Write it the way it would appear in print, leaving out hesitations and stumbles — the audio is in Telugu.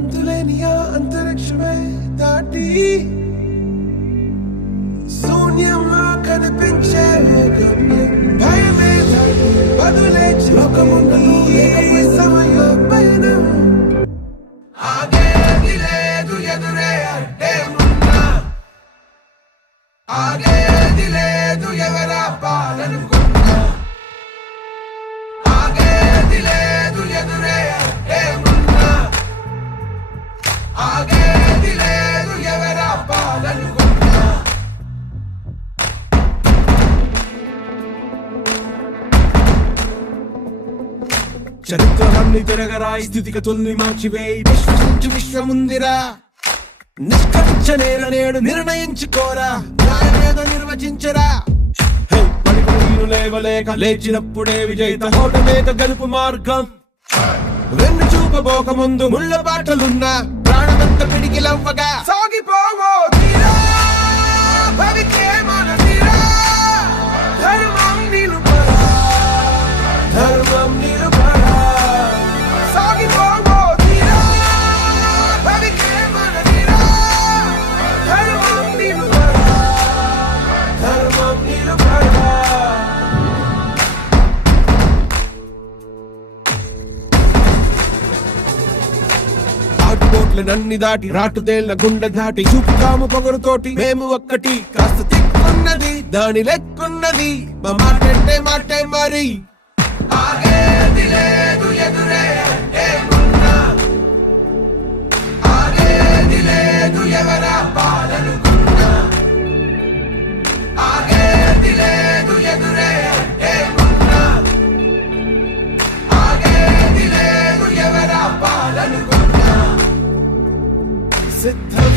అంతులేని ఆ అంతరిక్షమే దాటి శూన్యంలో కనిపించే గమ్యం భయమే దాటి బదులే లోకముందు సమయ పయనం ఆగేది లేదు ఎదురే అడ్డే ఉన్నా ఆగేది లేదు ఎవరా పాలనుకున్నా ఆగేది లేదు ఎదురే అడ్డే ఉన్నా ఆగేది లేదు ఎవరా పాలనుకున్నా చరిత్రలన్నీ తిరగరాయి స్థితిగతుల్ని మార్చివేయి విశ్వసించు విశ్వముందిరా నిష్కరించ నేడు నిర్ణయించుకోరా న్యాయమేదో నిర్వచించరా పడిపోయిను లేవలేక లేచినప్పుడే విజయిత హోటమేక గెలుపు మార్గం వెన్ను చూపబోక ముందు ముళ్ళ బాటలున్నా ప్రాణమంత పిడికిలవ్వగా సాగిపోవో తీరా భవికే మన తీరా ధర్మం నిలుపరా ధర్మం నిలుపరా సాగిపోవో తీరా భవికే మన తీరా ధర్మం నిలుపరా ధర్మం నిలుపరా నన్ని దాటి రాటుదేళ్ల గుండె దాటి చూపుతాము పొగరుతోటి మేము ఒక్కటి కాస్త తిక్కున్నది దాని లెక్కున్నది మా మాటంటే మాటే మరి ఆగేది లేదు ఎదురే అడ్డే ఉన్నా ఆగేది లేదు ఎవరా పాలనుకున్నా ఆగేది లేదు ఎదురే అడ్డే ఉన్నా ఆగేది లేదు ఎవరా పాలనుకున్నా సిద్ధం